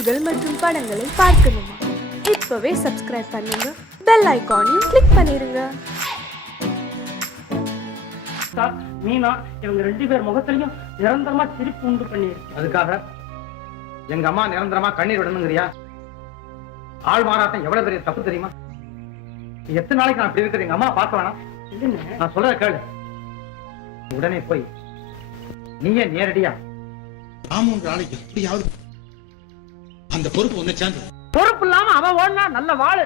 செய்திகள் மற்றும் படங்களை பார்க்கணுமா? இப்பவே சப்ஸ்கிரைப் பண்ணுங்க, பெல் ஐகானையும் கிளிக் பண்ணிருங்க. மீனா இவங்க 2 பேர் முகத்திலையும் நிரந்தரமா சிரிப்பு உண்டு பண்ணிருக்கு. அதுக்காக எங்க அம்மா நிரந்தரமா கண்ணீர் விடணுங்கிறியா? ஆள் மாறாட்டம் எவ்வளவு பெரிய தப்பு தெரியுமா? எத்தனை நாளைக்கு நான் அப்படி இருக்கிறேன்? எங்க அம்மா பார்க்க வேணாம்? நான் சொல்ற கேளு. உடனே போய் நீயே நேரடியா ராமன் நாளைக்கு எப்படியாவது அந்த பொறுப்பு ஒண்ணு சேர்ந்து பொறுப்பு இல்லாம அவன் ஓடனா நல்ல ஆளு.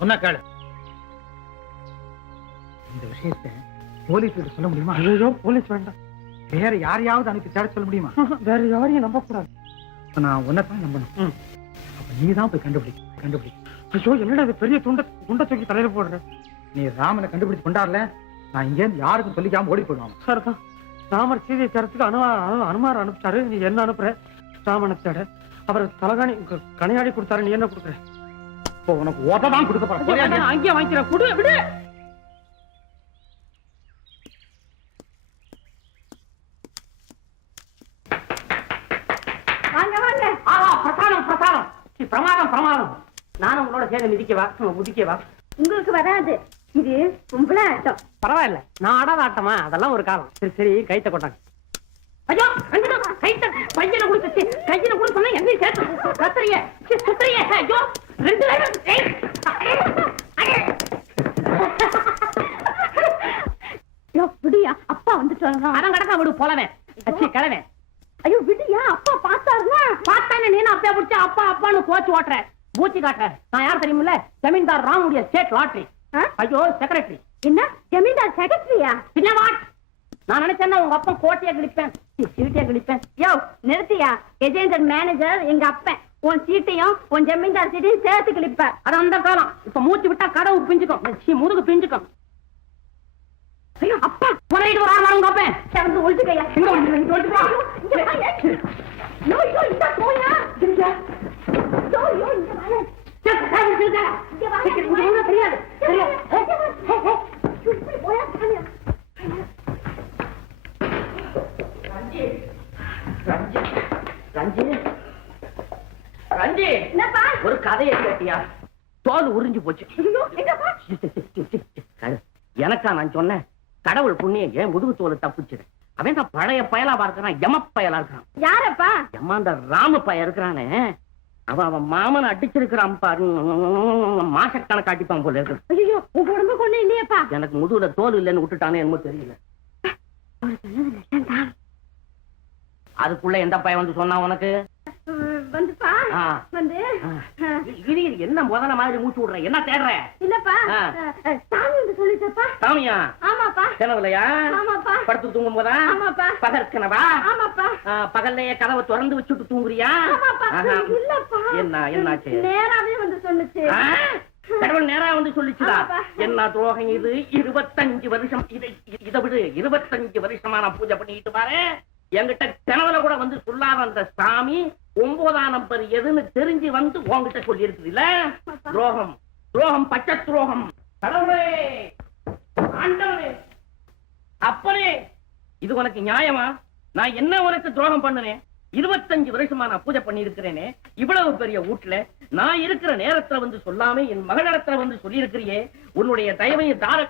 சொன்ன கேளு. இந்த விஷயத்தை போலீஸ் கிட்ட சொல்ல முடியுமா? ஐயோ, போலீஸ் வேண்டாம். வேற யாரையாவது அனுப்பி தேட சொல்ல முடியுமா? வேற யாரையும் நம்ப கூடாது. நான் உன்னைத்தான் நம்பணும். அப்ப நீதான் போய் கண்டுபிடி. ஐயோ, என்னடா இது பெரிய துண்ட தூக்கி தலையில போடுற? நீ ராமனை கண்டுபிடிச்சு கொண்டாடல, நான் இங்க யாருக்கும் சொல்லிக்காம ஓடி போயிடுவான். சரிதான். ராமர் சீதையை தேடத்துக்கு அனுமார் அனுப்பிச்சாரு. நீ என்ன அனுப்புற? ராமனை தேட அவர் தலகாணி கனையாடி கொடுத்தாரு. நீ என்ன கொடுக்குற? உனக்கு ஓட்டதான் கொடுக்க போறேன். அங்கேயே வாங்கிக்கிறேன். குடு விடு. பிரமாதம். நானும் உங்களோட சேர்ந்து மிதிக்கவா? உங்களுக்கு வராது. இது கும்பல ஆட்டம். பரவாயில்ல, நான் ஆடாத ஆட்டமா? அதெல்லாம் ஒரு காலம். சரி கைத்த கொட்டாங்க. ஐயோ, கைத்த பையனை கொடுத்து கையில கூட சொன்னா எங்கேயும் சேர்த்து கத்துறிய. ஐயோ, 2 விடியா, அப்பா வந்துட்டு அடம் கடக்கா விடு போலவே. கிளவே. ஐயோ விடியா, அப்பா பார்த்தாருன்னா பார்த்தானே நீ அப்பா பிடிச்ச அப்பான்னு கோச்சு ஓட்டுற, பூச்சி காட்டுற. நான் யார் தெரியுமில்ல? ஜமீன்தார் ராமுடைய ஸ்டேட் லாட்டரி. ஐயோ, செக்ரட்டரி. என்ன ஜமீன்தார் செக்ரட்டரியா? பின்னவா? நான் நினைச்சேன்னா உங்க அப்பா கோட்டையா கிழிப்பேன், சீட்டையா கிழிப்பேன். யோ நிறுத்தியா, கஜேந்திரன் மேனேஜர் எங்க அப்பன். உன் சீட்டையும் உன் ஜமீன்தார் சீட்டையும் சேர்த்து கிழிப்ப. அது அந்த காலம். இப்ப மூச்சு விட்டா கடவு பிஞ்சுக்கும், முதுகு பிஞ்சுக்கும். ஐயோ அப்பா, உனக்கு ஒரு ஆள் உங்க அப்பன் சேர்ந்து ஒழிச்சுக்கையா. ஒரு கதையை கேட்டியா? தோல் உறிஞ்சு போச்சு. எனக்கா நான் சொன்னேன்? கடவுள் புண்ணியம் ஏன் முதுகு தோலை தப்புச்சு. அவன் தான் பழைய பயலா பார்க்கிறான், எம பயலா இருக்கான். யாரப்பா? எம்மா ராம பய இருக்கிறானே, அவன் மாமனை அடிச்சிருக்கிறான் பாரு. மாசக்கணக்கு காட்டிப்பான் போல இருக்கு. ஐயோ, உங்க உடம்பு கொண்டு இல்லையப்பா. எனக்கு முதுகுல தோல் இல்லைன்னு விட்டுட்டானே என்னமோ தெரியல. அதுக்குள்ள எந்த பையன் வந்து சொன்னா உனக்கு? வந்துப்பா வந்து இது என்ன முதல்ல மாதிரி மூச்சு விடுற? என்ன தேடுற? இல்லப்பா, சாமி வந்து சொல்லிட்டப்பா. சாமியா? ஆமாப்பா. கனவுலையா? ஆமாப்பா. படுத்து தூங்கும் போதா? ஆமாப்பா. பகல் கனவா? ஆமாப்பா. பகல்லையே கதவை திறந்து வச்சுட்டு தூங்குறியா? ஆமாப்பா. இல்லப்பா, என்னாச்சு? நேராவே வந்து சொல்லுச்சு. கடவுள் நேரா வந்து சொல்லிச்சுதா? ஆமாப்பா. என்ன துரோகம் இது? 25 வருஷம் இதை விடு. 25 வருஷமா நான் பூஜை பண்ணிட்டு பாரு. என்கிட்ட கனவுல கூட வந்து சொல்லாத அந்த சாமி 9ஆம் நம்பர் எதுன்னு தெரிஞ்சு வந்து உன்கிட்ட சொல்லி இருக்குது இல்ல? துரோகம், பச்சை துரோகம். கடவுளே, ஆண்டவரே, அப்பனே, இது உனக்கு நியாயமா? நான் என்ன உனக்கு துரோகம் பண்ணுனேன்? 25 வருஷமா நான் பூஜை பண்ணி இருக்கிறேனே, இவ்வளவு பெரிய வீட்டுல நான் இருக்கிற நேரத்துல வந்து சொல்லாம என் மகளிடத்துல வந்து சொல்லி இருக்கிறியே. உன்னுடைய தயவை தார.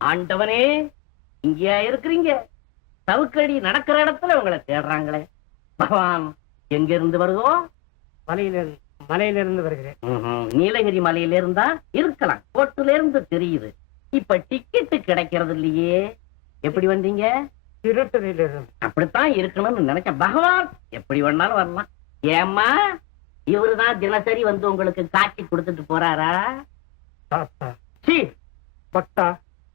ஆண்டவனே, இங்கேயா இருக்கிறீங்க? சவுக்கடி நடக்கிற இடத்துல உங்களை தேடுறாங்களே. பகவான் எங்க இருந்து வருதோ? மலையிலிருந்து வருகிறேன். நீலகிரி மலையில இருந்தா இருக்கலாம், கோட்டுல இருந்து தெரியுது. இப்ப டிக்கெட் கிடைக்கிறது இல்லையே, எப்படி வந்தீங்க? திருட்டுறையிலிருந்து. அப்படித்தான் இருக்கணும்னு நினைச்ச. பகவான் எப்படி வேணாலும் வரலாம். ஏம்மா, இவருதான் தினசரி வந்து உங்களுக்கு காட்சி கொடுத்துட்டு போறாரா? தாத்தா, பக்தா,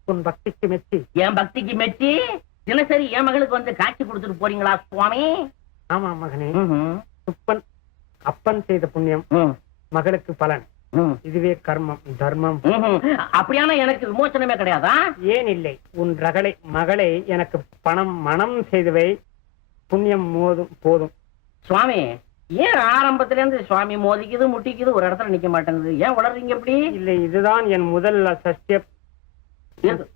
உன் பக்திக்கு மெச்சி. என் பக்திக்கு மெச்சி தினசரி என் மகளுக்கு வந்து காட்சி கொடுத்துட்டு போறீங்களா சுவாமி? ஆமா மகனே, அப்பன் செய்த புண்ணியம் மகளுக்கு பலன். இதுவே கர்மம், தர்மம். அப்படியான எனக்கு விமோசனமே கிடையாதா? ஏன் இல்லை, உன் மகளை எனக்கு மனம் செய்தவை புண்ணியம் போதும். சுவாமி, ஏன் ஆரம்பத்துல இருந்து சுவாமி மோதிக்குது முட்டிக்குது ஒரு இடத்துல நிக்க மாட்டேங்குது? ஏன் வளர்றீங்க எப்படி? இல்லை, இதுதான் என் முதல் சத்திய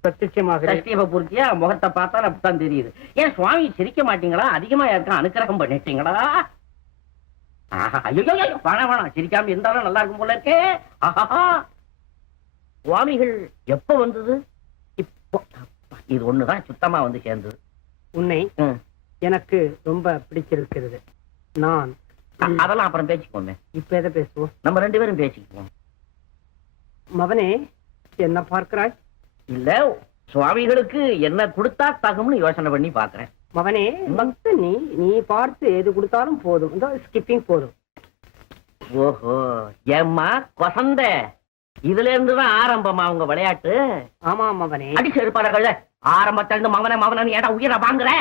பிரத்யட்சமாக சஷ்டியப்ப பூர்த்தியா முகத்தை பார்த்தா அப்படித்தான் தெரியுது. ஏன் சுவாமி சிரிக்க மாட்டீங்களா? அதிகமா யாருக்கும் அனுக்கிரகம் பண்ணிட்டீங்களா? ஐயோ வேணாம், சிரிக்காம இருந்தாலும் நல்லா இருக்கும் போல இருக்கே. ஆஹா, சுவாமிகள் எப்ப வந்தது? இப்போ இது ஒண்ணுதான் சுத்தமா வந்து சேர்ந்தது. உன்னை எனக்கு ரொம்ப பிடிச்சிருக்கிறது. நான் அதெல்லாம் அப்புறம் பேசிக்கோமே. இப்ப எதை பேசுவோம்? நம்ம 2 பேரும் பேசிக்குவோம். மகனே, என்ன பார்க்கிறாய்? இல்ல, சுவாமிகளுக்கு என்ன கொடுத்தா தகும்னு யோசனை பண்ணி பாக்குறேன். மகனே, நீ பார்த்து எது கொடுத்தாலும் போதும். இந்த ஸ்கிப்பிங் போதும். ஓஹோ, ஏம்மா கொசந்த, இதுல இருந்துதான் ஆரம்பமா உங்க விளையாட்டு? ஆமா மகனே. அடிச்சு எடுப்பார்கள். ஆரம்பத்துல இருந்து மகனே மகனே ஏடா உயிரை வாங்குற?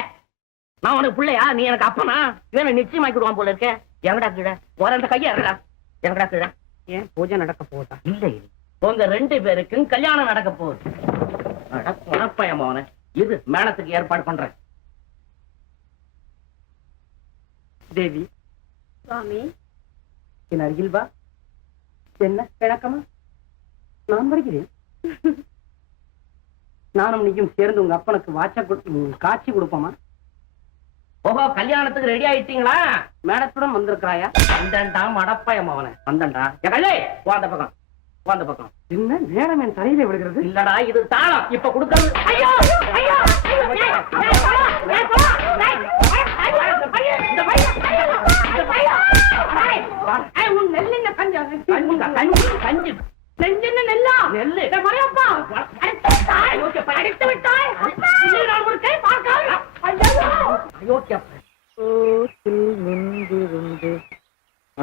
நான் உனக்கு பிள்ளையா? நீ எனக்கு அப்பனா? இவனை நிச்சயமாக்கிடுவான் போல இருக்க. எங்கடா கீழே ஒரு அந்த கையா இருக்கா? எங்கடா கீழே? ஏன் பூஜை நடக்க போதா? இல்ல, உங்க 2 பேருக்கும் கல்யாணம் நடக்க போகுது. மனப்பயமான இது மேளத்துக்கு ஏற்பாடு பண்றேன். தேவி, சுவாமி, என் அருகில் வா. என்ன கிழக்கமா? நான் வருகிறேன். நானும் நீயும் சேர்ந்து உங்க அப்பனுக்கு காட்சி கொடுப்போமா? ஓஹோ, கல்யாணத்துக்கு ரெடி ஆயிட்டீங்களா? மேடத்துடன் வந்திருக்கிறாயா? வந்தண்டா மடப்பயமாவன, வந்தண்டா. கல்லே அந்த பக்கம், அந்த பக்கம். என்ன மேடம் என் தலையில விழுகிறது? இல்லடா, இது தாளம். இப்ப கொடுக்கறது. ஐயோ ஐயோ,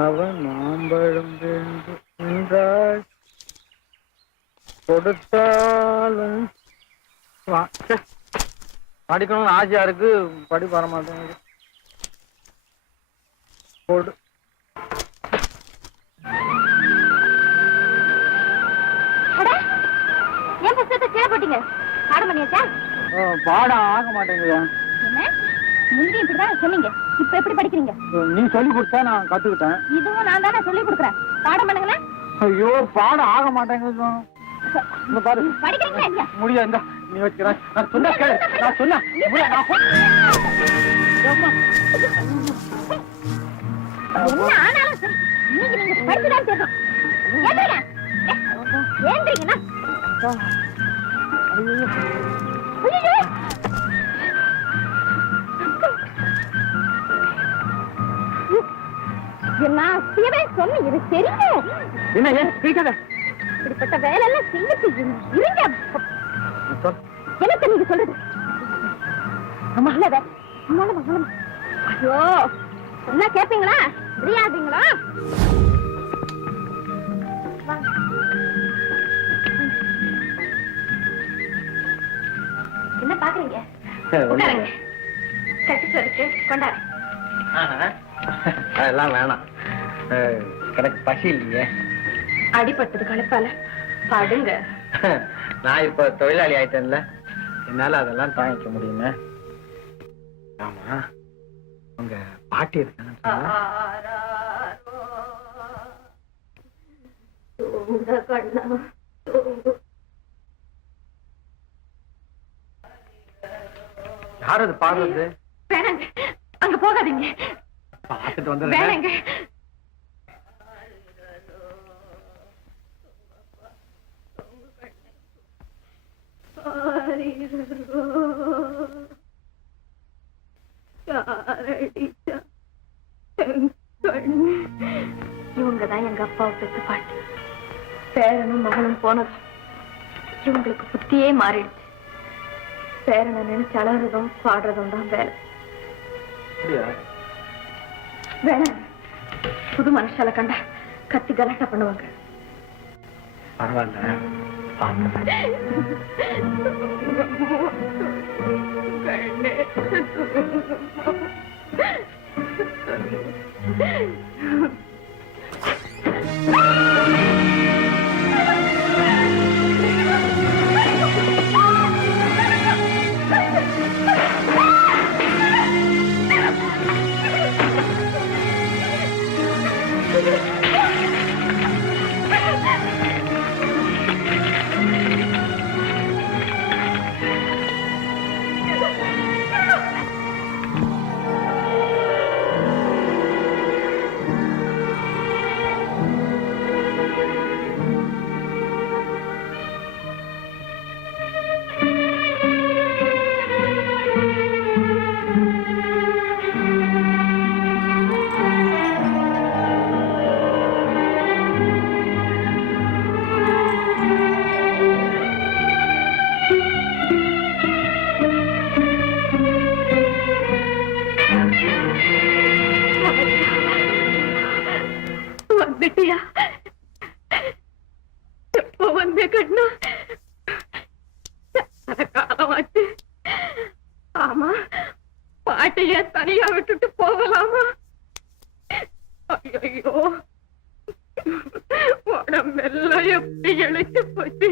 அவன் மாம்பழம் என்றாள் கொடுத்தாலும் படிக்கணும்னு ஆசையா இருக்கு, படிப்பு வர மாட்டேங்குது. ஏன் புத்தகத்தை கீழே போட்டீங்க? பாடம் பண்ணியாச்சா? பாடம் ஆக மாட்டேங்குது. என்ன முந்தி இப்படிதான் சொன்னீங்க, இப்ப எப்படி படிக்கிறீங்க? நீ சொல்லி கொடுத்தா நான் கத்துக்கிட்டேன். இதுவும் நான் தானே சொல்லி கொடுக்குறேன். பாடம் பண்ணுங்களேன். ஐயோ, பாடம் ஆக மாட்டேங்குது. பாரு, படிக்கிறீங்களா இல்லையா? முடியாது, இந்த நீ வச்சுக்கிறேன். நான் சொன்ன கேளு, நான் சொன்ன என்ன ஆனாலும் சரி, இன்னைக்கு நீங்க படிச்சுதான் தேர்றோம். ஏந்திரீங்கன்னா நான் செய்யவே சொன்னேன். இது தெரியுங்க. என்ன ஏன் பிடிக்காத? இப்படிப்பட்ட வேலை எல்லாம் செய்யிட்டு இருங்க. எனக்கு நீங்க சொல்றது ஐயோ, என்ன கேப்பீங்களா? தெரியாதீங்களா? என்ன பாக்குறீங்க? கட்டிட்டு இருக்கு, கொண்டாரு. அதெல்லாம் வேணாம், எனக்கு பசி இல்லையே. அடிபட்டது களைப்பால படுங்க. நான் இப்ப தொழிலாளி ஆயிட்டேன்ல, என்னால அதெல்லாம் தாங்கிக்க முடியுமே. ஆமா, உங்க பாட்டி இருக்காங்க. யார் அது பாடுறது? வேணாங்க, அங்க போகாதீங்க. பார்த்துட்டு வந்து வேணாங்க. இவங்கதான் எங்க அப்பாவை பெற்ற பாட்டு. பேரனும் மகனும் போனது இவங்களுக்கு புத்தியே மாறிடுச்சு. பேரனை நினைச்சு அழறதும் பாடுறதும் தான் வேலை. வேணாம், புது மனுஷால கண்டா கத்தி கலாட்டா பண்ணுவாங்க. பரவாயில்ல, வந்துட்டியா? எப்போ வந்தே கண்ணா? காலமாச்சு. ஆமா, பாட்டைய தனியா விட்டுட்டு போகலாமா? ஐயோ, உடம்பெல்லாம் எப்படி இழைச்சு போச்சு.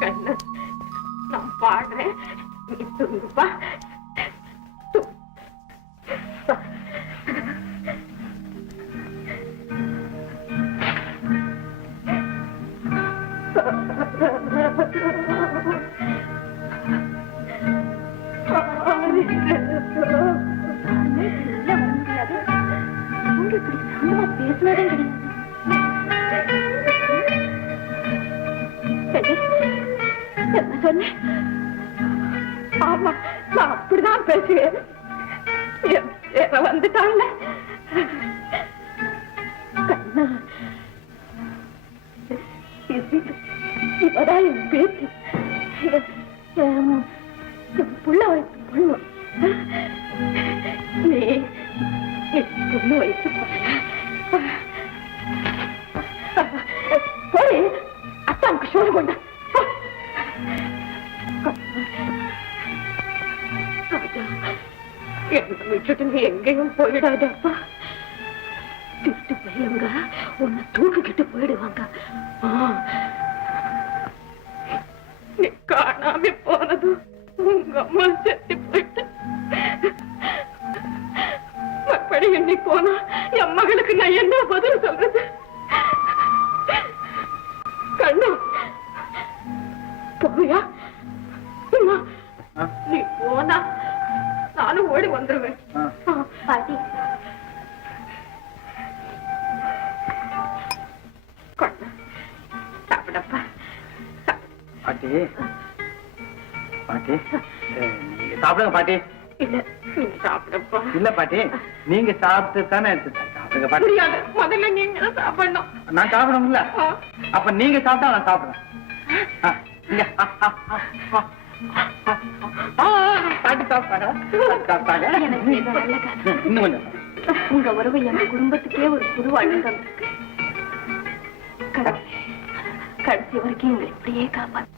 கண்ணு, நான் பாடுறேன், நீ தூங்குப்பா. என்ன சொன்னேன்? ஆமா, நான் அப்படிதான் பேசுவேன். வந்துட்டாங்க. கண்ணா, இவதான் என் பேச்சு. என் புள்ள வயசு புள்ள. நீ புள்ள வயசு போய் அத்தாவுக்கு சோறு கொண்ட. என்ன விட்டுட்டு நீ எங்கேயும் போயிடாதப்பா. திட்டு போயிடுங்க, உன்னை தூக்கிக்கிட்டு போயிடுவாங்க. நீ காணாம போனதும் உங்க அம்மா செத்து போயிட்டு மறுபடி எண்ணி போனா என் மகளுக்கு நான் என்ன பதில் சொல்றது? கண்ணு, போயா? நீ போனா நானும் ஓடி வந்துருவேன். பாட்டி, சாப்பிடப்பா. பாட்டி, பாட்டி, நீங்க சாப்பிடுங்க பாட்டி. இல்ல, நீங்க சாப்பிடப்பா. இல்ல பாட்டி, நீங்க சாப்பிட்டு தானே சாப்பிடுங்க பாட்டி. முடியாது, முதல்ல நீங்க சாப்பிடணும். நான் சாப்பிடணும்ல? அப்ப நீங்க சாப்பிட்டா நான் சாப்பிடுறேன். பாட்டி சாப்பிட்டாங்க. இன்னும் கொஞ்சம். உங்க உறவு எங்க குடும்பத்துக்கே ஒரு புது வாழ்வு தந்திருக்கு. கடைசி வரைக்கும் எங்களை இப்படியே காப்பாத்து.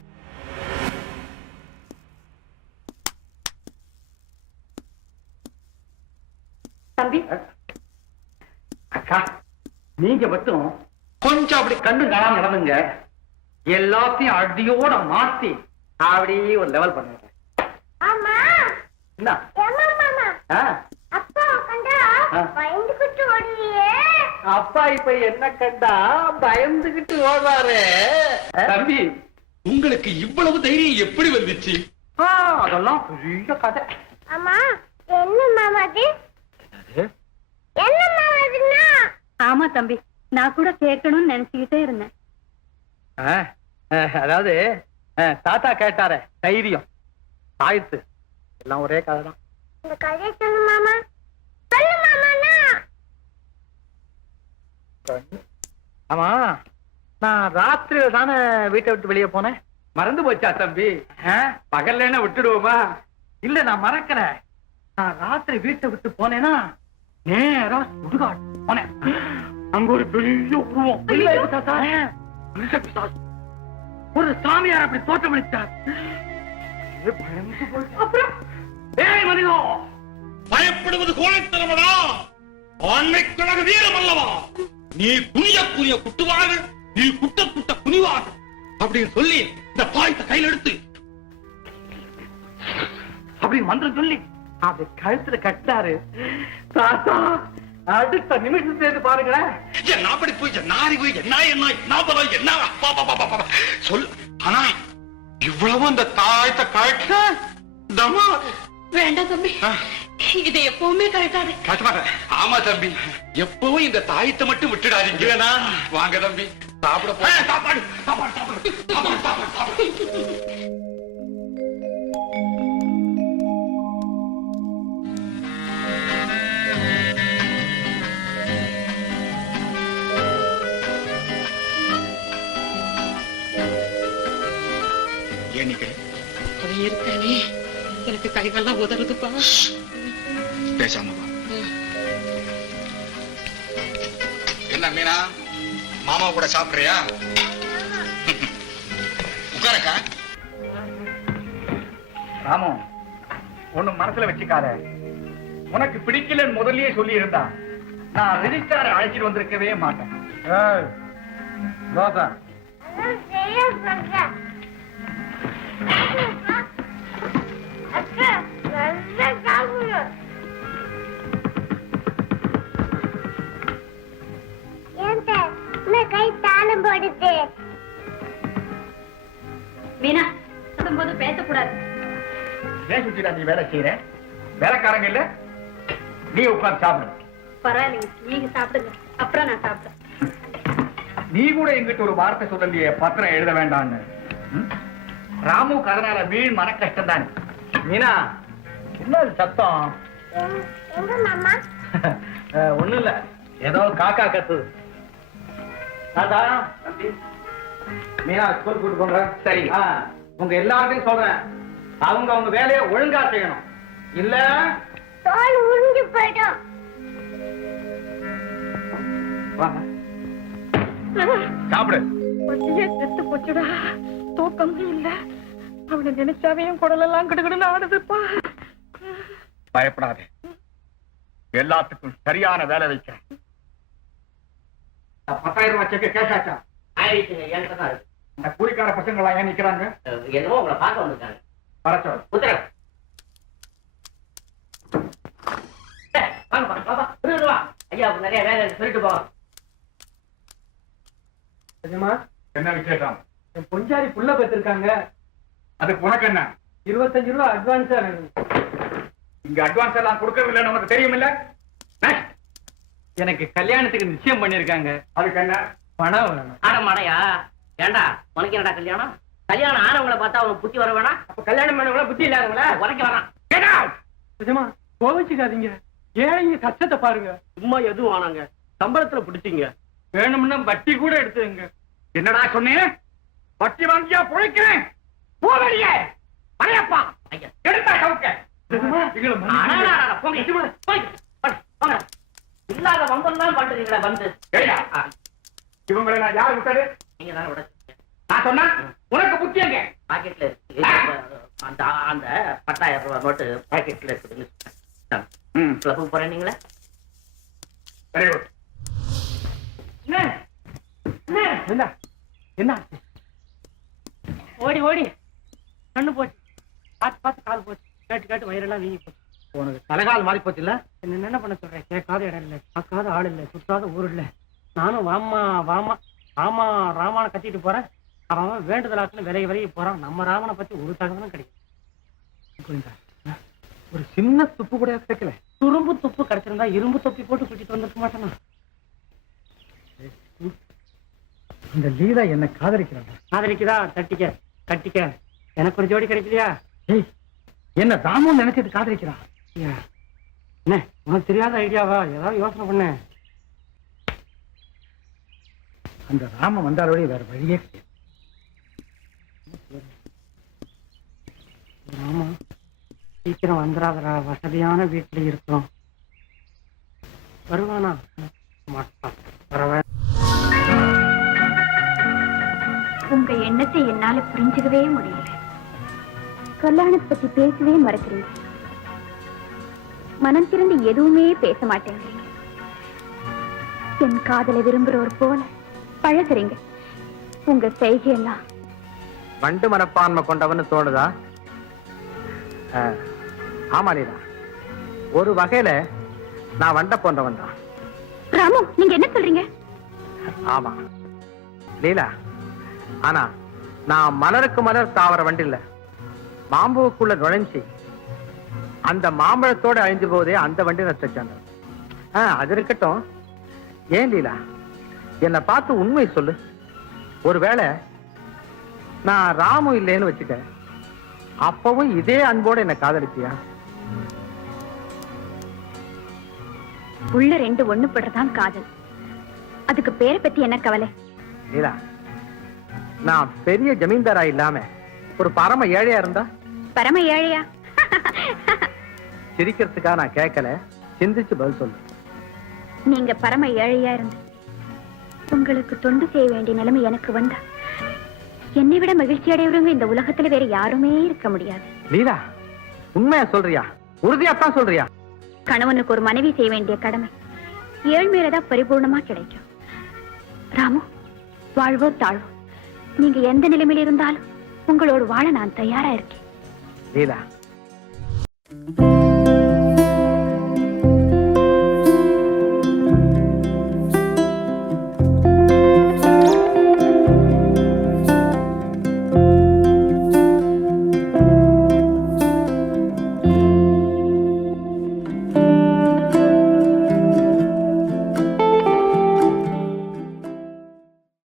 தம்பி, அக்கா, நீங்க மட்டும் கொஞ்சம் அப்படி கண்ணு காணாம நடந்துங்க. எல்லாத்தையும் அடியோட மாத்தி அப்படியே ஒரு லெவல் பண்ணுங்க. என்ன? அப்பா இப்ப என்ன கண்டா பயந்துகிட்டு ஓடுறாரு. தம்பி, உங்களுக்கு இவ்வளவு தைரியம் எப்படி வந்துச்சு? அதெல்லாம் பெரிய கதை. ஆமா தம்பி, நான் கூட கேட்கணும்னு நினைச்சுக்கிட்டே இருந்தேன். அதாவது தாத்தா கேட்டார தைரியம் ஆயிடுத்து. எல்லாம் ஒரே கதை தான். இந்த கதையை சொல்லு மாமா. சொல்லு மாமாண்ணா. ஆமா, நான் ராத்திரியில தானே வீட்டை விட்டு வெளியே போனேன். மறந்து போச்சா தம்பி? பகல்ல என்ன விட்டுடுவோமா? இல்ல, நான் மறக்கிறேன். நான் ராத்திரி வீட்டை விட்டு போனேன்னா நேரா சுடுகாடு போனேன். அங்க ஒரு பெரிய உருவம். ஒரு சாமியார் அப்படி தோற்றமளித்தார். அப்புறம் பயப்படுவது கோழைத்தனமடா, ஆண்மைக்குலக வீரம் அல்லவா? நீ குனிய குனிய குட்டுவாக, நீ குட்ட குட்ட குனிவாக அப்படின்னு சொல்லி இந்த பாயத்தை கையில் எடுத்து அப்படி மந்திரம் சொல்லி அப்படி கழுத்துல கட்டாரு. தாத்தா அடுத்த நிமிஷத்துல பாருங்களேன். என்ன அப்படி போய் என்ன அறிவு, என்ன என்ன என்ன என்ன அப்பா சொல்லு. ஆனா இவ்வளவு அந்த தாயத்தை கழட்ட தமா வேண்டாம் தம்பி, இதை எப்பவுமே கழட்டாது. ஆமா தம்பி, எப்பவும் இந்த தாயத்தை மட்டும் விட்டுடாதீங்க. வாங்க தம்பி, சாப்பிட போ. சாப்பாடு சாப்பாடு சாப்பாடு சாப்பாடு சாப்பாடு. ஏன் நிக்கிறேன்? அவன் இருக்கானே எனக்கு கைகள்லாம் உதறுதுப்பா. பேசாம வா. என்ன மீனா, மாமா கூட சாப்பிடுறியா? உட்காரக்கா. ராமு, ஒண்ணும் மனசுல வச்சுக்காத. உனக்கு பிடிக்கலன்னு முதல்லயே சொல்லி இருந்தா நான் ரிஜிஸ்டார அழைச்சிட்டு வந்திருக்கவே மாட்டேன். தோசை செய்ய சொல்றேன். அக்கா நல்லா சாப்பிடு. ஏன்டா நான் கை தாளம் போடுது. மீனா போது பேசக்கூடாது. ஏன் சுத்திடா நீ வேலை செய்யற? வேலைக்காரங்க இல்ல, நீ உட்கார்ந்து சாப்பிடு. பரவாயில்லைங்க, நீங்க சாப்பிடுங்க, அப்புறம் நான் சாப்பிடுறேன். நீ கூட எங்கிட்ட ஒரு வார்த்தை சொல்லலையே பத்திரம் எழுத வேண்டாம்னு. ராமுக்கு அதனால வீண் மன கஷ்டம் தான். மீனா, என்ன அது சத்தம்? எங்க மாமா? ஒண்ணும் இல்ல, ஏதோ காக்கா கத்துது. தாத்தா, மீனா ஸ்கூல் கூட்டு போங்க. சரி. உங்க எல்லார்ட்டையும் சொல்றேன், அவங்க வேலையை ஒழுங்கா செய்யணும். இல்ல தோல் உறிஞ்சு போயிடும். வாங்க சாப்பிடு. பட்டியே செத்து போச்சுடா, தூக்கமே இல்ல. அவனை நினைச்சாவையும் குடலெல்லாம் கிடுகிடுன்னு ஆடுதுப்பா. பயப்படாதே, எல்லாத்துக்கும் சரியான வேலை வைக்கிறேன். 10,000 ரூபாய் செக் கேஷ் ஆச்சா? ஆயிடுச்சுங்க, என்கிட்ட தான் இருக்கு. இந்த கூலிக்கார பசங்க எல்லாம் ஏன் நிக்கிறாங்க? என்னமோ உங்களை பார்க்க வந்திருக்காங்க. வரச்சோம். உத்தரவு. வாங்கப்பா, வாப்பா, வா. ஐயா நிறைய வேலை சொல்லிட்டு போவோம். என்ன விசேஷம்? என் பொஞ்சாரி புள்ள பெற்றிருக்காங்க. அதுக்கு உனக்கு என்ன? 25 ரூபாய் அட்வான்ஸா வேணும். இங்க அட்வான்ஸ் எல்லாம் கொடுக்கறதில்லைன்னு உனக்கு தெரியும் இல்ல? எனக்கு கல்யாணத்துக்கு நிச்சயம் பண்ணிருக்காங்க. அதுக்கு என்ன? பணம் வேணும். ஆடமாடையா? ஏண்டா உனக்கு என்னடா கல்யாணம்? கல்யாணம் ஆனவங்களை பார்த்தா அவனுக்கு புத்தி வர வேணாம்? அப்ப கல்யாணம் பண்ணவங்கள புத்தி இல்லாதவங்களா? உரைக்க வேணாம். நிஜமா கோவிச்சுக்காதீங்க, ஏழைங்க கஷ்டத்தை பாருங்க. சும்மா எதுவும் ஆனாங்க, சம்பளத்துல பிடிச்சிங்க. வேணும்னா வட்டி கூட எடுத்துங்க. என்னடா சொன்னேன்? வட்டி வாங்கியா பொழைக்கிறேன். போவடியே மறையப்பா. ஐயா எடுத்தா கவுக்க. அடாடாடா, போங்க. போய், போங்க. இல்லாத வம்பெல்லாம் பண்றீங்களா வந்து? ஏய்யா, இவங்களை நான் யாரு விட்டது? நீங்க தானே உடச்சு நான் சொன்னா உனக்கு புத்தி எங்க? பாக்கெட்ல இருக்கு. அந்த அந்த 10,000 ரூபாய் நோட்டு பாக்கெட்ல இருக்குதுன்னு கிளப்புக்கு போறேன். நீங்களே வெரி குட். என்ன என்ன ஓடி ஓடி கண்ணு போச்சு, பார்த்து பார்த்து கால் போச்சு, கேட்டு கேட்டு வயிறெல்லாம் வீங்கி போச்சு. உனக்கு தலைகால் மாறி போச்சு இல்ல? என்ன பண்ண சொல்றேன்? கேட்காத இடம் இல்லை, பார்க்காத ஆள் இல்லை, சுத்தாத ஊர் இல்லை. நானும் வாமா வாமா ராமா ராமான கத்திட்டு போறேன். அவன் வேண்டுதலாக்குன்னு விலகி போறான். நம்ம ராமனை பத்தி ஒரு தகவலும் கிடைக்கும். ஒரு சின்ன துப்பு கூட கிடைக்கல. துரும்பு துப்பு கிடைச்சிருந்தா இரும்பு தொப்பி போட்டு குட்டிட்டு வந்துருக்க மாட்டேனா? இந்த லீலா என்ன காதலிக்கிறாங்க. காதலிக்குதா? தட்டிக்க கட்டிக்க. எனக்கு ஒரு ஜோடி கிடைக்கலையா? ஏய், என்ன தாமும் நினைச்சிட்டு காதலிக்கிறான். என்ன உனக்கு தெரியாத ஐடியாவா? ஏதாவது யோசனை பண்ண. அந்த ராம வந்தாலோட வேற வழியே கிடையாது. ஆமா, சீக்கிரம் வந்துடாதரா, வசதியான வீட்டுல இருக்கிறோம். வருவானா? மாட்டான். வரவ உங்க எண்ணத்தை என்னால புரிஞ்சுக்கவே முடியல. கல்யாணத்தை பத்தி பேசவே மறக்கிறீங்க. மனம் திறந்து எதுவுமே பேச மாட்டேங்கிறீங்க. என் காதலை விரும்புறவர் போல பழகுறீங்க. உங்க செய்கையெல்லாம் வண்டு மனப்பான்மை கொண்டவன்னு தோணுதா? ஆமா லீலா, ஒரு வகையில நான் வண்ட போன்றவன் தான். ராமு, நீங்க என்ன சொல்றீங்க? ஆமா லீலா, ஆனா நான் மலருக்கு மலர் தாவர வண்டில்ல, மாம்பூக்குள்ள நுழைஞ்சி அந்த மாம்பழத்தோட அழிஞ்சு போதே அந்த வண்டி நச்சாங்க. அது இருக்கட்டும். ஏன் லீலா, என்னை பார்த்து உண்மை சொல்லு. ஒருவேளை நான் ராமு இல்லைன்னு வச்சுக்க, அப்பவும் இதே அன்போட என்ன காதலிச்சியா? உள்ள ரெண்டு ஒண்ணு படுறதான் காதல். அதுக்கு பேரை பத்தி என்ன கவலை? லீலா, நான் பெரிய ஜமீன்தாரா இல்லாம ஒரு பரம ஏழையா இருந்தா? பரம ஏழையா? சிரிக்கிறதுக்கா நான் கேட்கல, சிந்திச்சு பதில் சொல்லு. நீங்க பரம ஏழையா இருந்து உங்களுக்கு தொண்டு செய்ய வேண்டிய நிலைமை எனக்கு வந்தா என்னை விட மகிழ்ச்சி அடையவங்க இந்த உலகத்துல வேற யாருமே இருக்க முடியாது. லீலா, உண்மையா சொல்றியா? உறுதியாத்தான் சொல்றியா? கணவனுக்கு ஒரு மனைவி செய்ய வேண்டிய கடமை ஏழ்மையிலதான் பரிபூர்ணமா கிடைக்கும். ராமு, வாழ்வோ தாழ்வோ நீங்க எந்த நிலைமையில இருந்தாலும் உங்களோட வாழ நான் தயாரா இருக்கேன். லீலா,